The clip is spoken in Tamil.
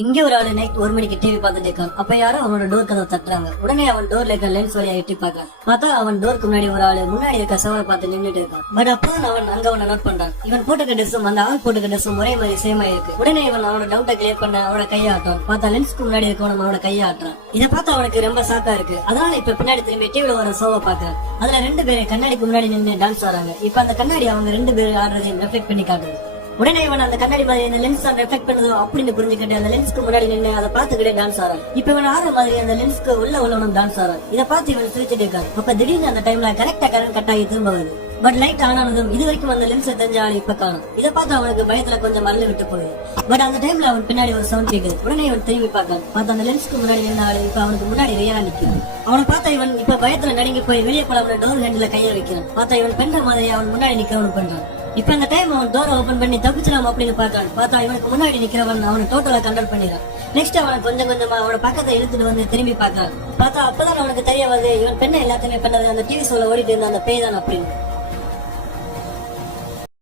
இங்க ஒரு ஆளு நைட் 1 மணிக்கு டிவி பார்த்துட்டு இருக்கான். அப்ப யாரோ அவனோட டோர் கதவை தட்டுறாங்க. உடனே அவன் டோர்ல இருக்க லென்ஸ் வழியா எட்டி பார்க்கறான். பார்த்தா அவன் டோருக்கு முன்னாடி ஒரு ஆளு முன்னாடி இருக்க சவரை பார்த்து நின்னுட்டு இருக்கான். பட் அப்பதான் அவன் அங்க அவனை நோட் பண்றான். இவன் போட்டுக்க ட்ரெஸ்ஸும் அந்த ஆள் போட்டுக்க ட்ரெஸ்ஸும் ஒரே மாதிரி சேமா இருக்கு. உடனே இவன் அவனோட டவுட்டை கிளியர் பண்ண அவனோட கையை ஆட்டுறான். பார்த்தா லென்ஸ்க்கு முன்னாடி இருக்கவன் அவனோட கையை ஆட்டுறான். இதை பார்த்து அவனுக்கு ரொம்ப ஷாக்கா இருக்கு. அதனால இப்ப பின்னாடி திரும்பி டிவில வர ஷோவை பாக்குறான். அதுல 2 பேரும் கண்ணாடிக்கு முன்னாடி நின்று டான்ஸ் ஆடுறாங்க. இப்ப அந்த கண்ணாடி அவங்க 2 பேரும் ஆடுறதையும் ரெஃப்ளெக்ட் பண்ணி காட்டுது. உடனே இவன் அந்த கண்ணாடி மாதிரி அந்த லென்ஸ் தான் ரெஃப்ளெக்ட் பண்ணுதோ அப்படின்னு புரிஞ்சுக்கிட்டு அந்த லென்ஸ்க்கு முன்னாடி நின்று அதை பார்த்துக்கிட்டே டான்ஸ் ஆறான். இப்ப இவன் ஆடுற மாதிரி அந்த லென்ஸ்க்கு உள்ளவனும் டான்ஸ் ஆறான். இதை பார்த்து இவன் சிரிச்சிட்டு இருக்கான். அப்ப திடீர்னு அந்த டைம்ல கரெக்டா கரண்ட் கட் ஆகி திரும்ப வருது. பட் லைட் ஆன் ஆனதும் இது வரைக்கும் அந்த லென்ஸ் தெரிஞ்ச ஆள் இப்ப காணும். இதை பார்த்து அவனுக்கு பயத்துல கொஞ்சம் மறந்து விட்டு போகுது. பட் அந்த டைம்ல அவன் பின்னாடி ஒரு சவுண்ட் கேக்குது. உடனே இவன் திரும்பி பார்க்கான். பார்த்து அந்த லென்ஸ்க்கு முன்னாடி நின்ற ஆளு இப்ப அவனுக்கு முன்னாடி ரியலா நிக்கிறான். அவனை பார்த்தா இவன் இப்ப பயத்துல நடுங்கி போய் வெளியே போல டோர் ஹேண்டில கையை வைக்கிறான். பார்த்தா இவன் பெண்ற மாதிரி அவன் முன்னாடி நிக்கிறவனு பண்றான். இப்ப அந்த டைம் அவன் டோரை ஓபன் பண்ணி தப்பிச்சலாம் அப்படின்னு பார்க்கான். பார்த்தா இவனுக்கு முன்னாடி நிக்கிறவன் அவனை டோட்டலா கண்ட்ரோல் பண்ணிடுறான். நெக்ஸ்ட் அவனை கொஞ்சம் கொஞ்சமா அவனோட பக்கத்தை இழுத்துட்டு வந்து திரும்பி பார்க்கான். பார்த்தா அப்பதான் அவனுக்கு தெரிய வருது இவன் பெண்ணை எல்லாத்தையுமே பண்ணது அந்த டிவி ஷோல ஓடிட்டு இருந்த அந்த பேய் தான் அப்படின்னு.